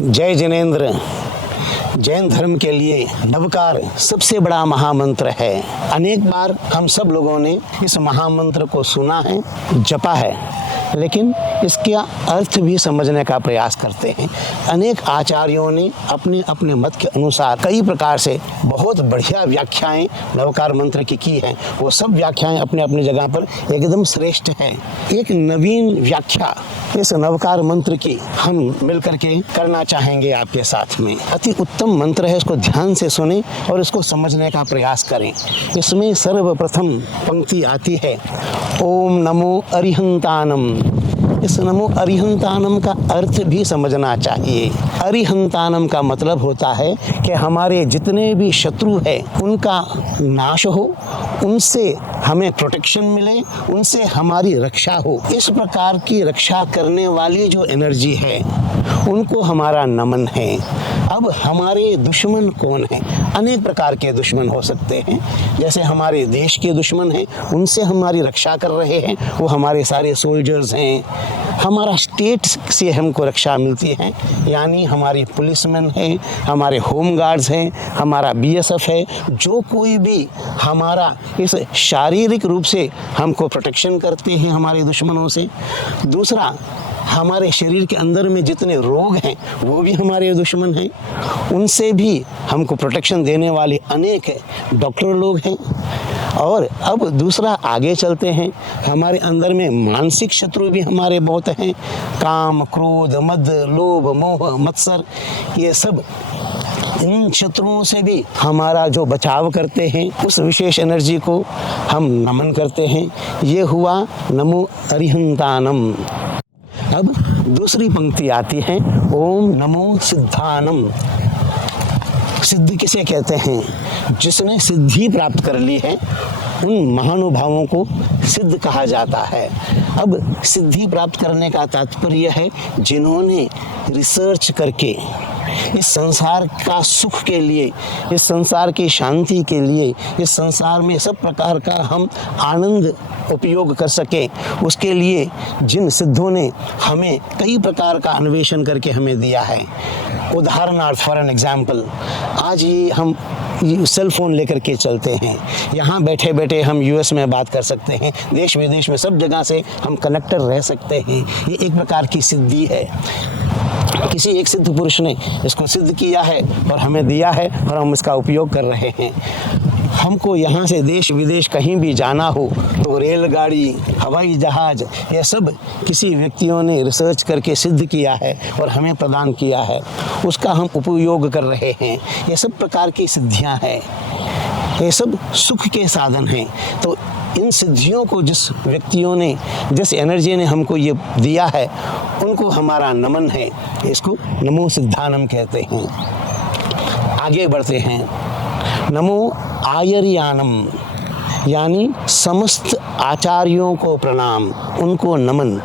जय जिनेंद्र। जैन धर्म के लिए नवकार सबसे बड़ा महामंत्र है। अनेक बार हम सब लोगों ने इस महामंत्र को सुना है, जपा है, लेकिन इसका अर्थ भी समझने का प्रयास करते हैं। अनेक आचार्यों ने अपने अपने मत के अनुसार कई प्रकार से बहुत बढ़िया व्याख्याएं नवकार मंत्र की हैं। वो सब व्याख्याएं अपने अपनी जगह पर एकदम श्रेष्ठ हैं। एक नवीन व्याख्या इस नवकार मंत्र की हम मिलकर के करना चाहेंगे आपके साथ में। अति उत्तम मंत्र है, इसको ध्यान से सुने और इसको समझने का प्रयास करें। इसमें सर्वप्रथम पंक्ति आती है, ओम नमो अरिहंतानम। इस नमो अरिहंतानम का अर्थ भी समझना चाहिए। अरिहंतानम का मतलब होता है कि हमारे जितने भी शत्रु हैं उनका नाश हो, उनसे हमें प्रोटेक्शन मिले, उनसे हमारी रक्षा हो। इस प्रकार की रक्षा करने वाली जो एनर्जी है उनको हमारा नमन है। अब हमारे दुश्मन कौन हैं? अनेक प्रकार के दुश्मन हो सकते हैं। जैसे हमारे देश के दुश्मन हैं, उनसे हमारी रक्षा कर रहे हैं, वो हमारे सारे सोल्जर्स हैं। हमारा स्टेट से हमको रक्षा मिलती है, यानी हमारी पुलिसमैन हैं, हमारे होम गार्ड्स हैं, हमारा बीएसएफ है। जो कोई भी हमारा इस शारीरिक रूप से हमको प्रोटेक्शन करते हैं हमारे दुश्मनों से। दूसरा, हमारे शरीर के अंदर में जितने रोग हैं वो भी हमारे दुश्मन हैं, उनसे भी हमको प्रोटेक्शन देने वाले अनेक डॉक्टर लोग हैं। और अब दूसरा आगे चलते हैं, हमारे अंदर में मानसिक शत्रु भी हमारे बहुत हैं। काम, क्रोध, मद, लोभ, मोह, मत्सर, ये सब इन शत्रुओं से भी हमारा जो बचाव करते हैं, उस विशेष एनर्जी को हम नमन करते हैं। ये हुआ नमो अरिहंतानम। अब दूसरी पंक्ति आती है, ओम नमो सिद्धानम। सिद्ध किसे कहते हैं? जिसने सिद्धि प्राप्त कर ली है उन महानुभावों को सिद्ध कहा जाता है। अब सिद्धि प्राप्त करने का तात्पर्य है जिन्होंने रिसर्च करके इस संसार का सुख के लिए, इस संसार की शांति के लिए, इस संसार में सब प्रकार का हम आनंद उपयोग कर सके, उसके लिए जिन सिद्धों ने हमें कई प्रकार का अन्वेषण करके हमें दिया है। उदाहरणार्थ, फॉर एन एग्जाम्पल, आज ये हम सेल फोन लेकर के चलते हैं। यहाँ बैठे बैठे हम यूएस में बात कर सकते हैं, देश विदेश में सब जगह से हम कनेक्टेड रह सकते हैं। ये एक प्रकार की सिद्धि है। किसी एक सिद्ध पुरुष ने इसको सिद्ध किया है और हमें दिया है और हम इसका उपयोग कर रहे हैं। हमको यहाँ से देश विदेश कहीं भी जाना हो तो रेलगाड़ी, हवाई जहाज, ये सब किसी व्यक्तियों ने रिसर्च करके सिद्ध किया है और हमें प्रदान किया है, उसका हम उपयोग कर रहे हैं। ये सब प्रकार की सिद्धियाँ हैं, ये सब सुख के साधन हैं। तो इन सिद्धियों को जिस व्यक्तियों ने, जिस एनर्जी ने हमको ये दिया है, उनको हमारा नमन है। इसको नमो सिद्धानम कहते हैं। आगे बढ़ते हैं, नमो आयर्यानम, यानी समस्त आचार्यों को प्रणाम, उनको नमन।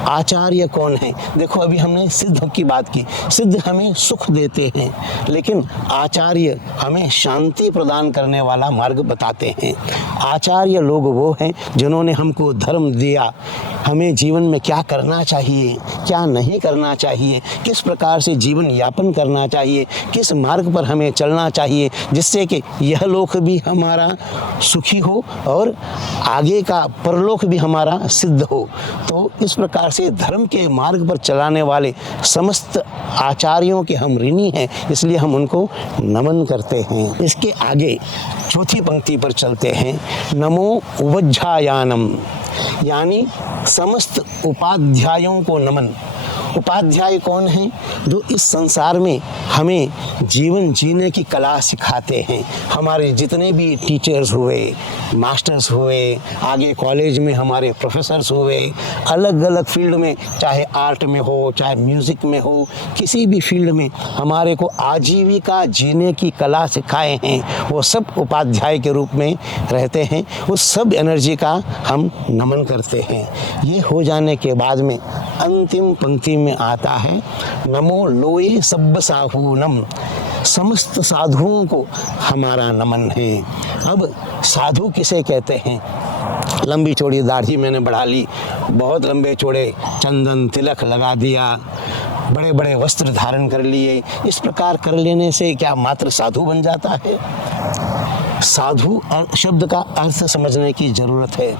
आचार्य कौन है? देखो, अभी हमने सिद्ध की बात की। सिद्ध हमें सुख देते हैं, लेकिन आचार्य हमें शांति प्रदान करने वाला मार्ग बताते हैं। आचार्य लोग वो हैं जिन्होंने हमको धर्म दिया, हमें जीवन में क्या करना चाहिए, क्या नहीं करना चाहिए, किस प्रकार से जीवन यापन करना चाहिए, किस मार्ग पर हमें चलना चाहिए, जिससे कि यह लोक भी हमारा सुखी हो और आगे का परलोक भी हमारा सिद्ध हो। तो इस प्रकार से धर्म के मार्ग पर चलाने वाले समस्त आचार्यों के हम ऋणी हैं, इसलिए हम उनको नमन करते हैं। इसके आगे चौथी पंक्ति पर चलते हैं, नमो उवज्झायानम, यानी समस्त उपाध्यायों को नमन। उपाध्याय कौन हैं? जो इस संसार में हमें जीवन जीने की कला सिखाते हैं। हमारे जितने भी टीचर्स हुए, मास्टर्स हुए, आगे कॉलेज में हमारे प्रोफेसर्स हुए, अलग अलग फील्ड में, चाहे आर्ट में हो, चाहे म्यूज़िक में हो, किसी भी फील्ड में हमारे को आजीविका जीने की कला सिखाए हैं, वो सब उपाध्याय के रूप में रहते हैं। उस सब एनर्जी का हम नमन करते हैं। ये हो जाने के बाद में अंतिम पंक्ति में आता है, नमो लोये सब्ब साहूनम, समस्त साधुओं को हमारा नमन है। अब साधु किसे कहते हैं? लंबी चौड़ी दाढ़ी मैंने बढ़ा ली, बहुत लंबे चौड़े चंदन तिलक लगा दिया, बड़े बड़े वस्त्र धारण कर लिए, इस प्रकार कर लेने से क्या मात्र साधु बन जाता है? साधु शब्द का अर्थ समझने की जरूरत है।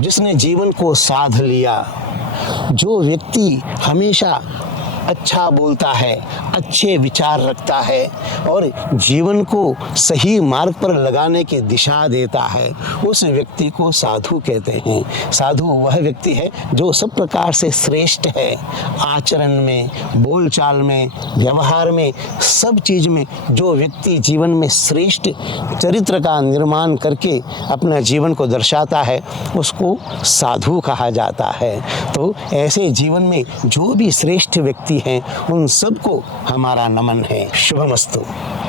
जिसने जीवन को साध लिया, जो व्यक्ति हमेशा अच्छा बोलता है, अच्छे विचार रखता है और जीवन को सही मार्ग पर लगाने की दिशा देता है, उस व्यक्ति को साधु कहते हैं। साधु वह व्यक्ति है जो सब प्रकार से श्रेष्ठ है, आचरण में, बोलचाल में, व्यवहार में, सब चीज़ में जो व्यक्ति जीवन में श्रेष्ठ चरित्र का निर्माण करके अपना जीवन को दर्शाता है, उसको साधु कहा जाता है। तो ऐसे जीवन में जो भी श्रेष्ठ व्यक्ति हैं, उन सबको हमारा नमन है। शुभमस्तु।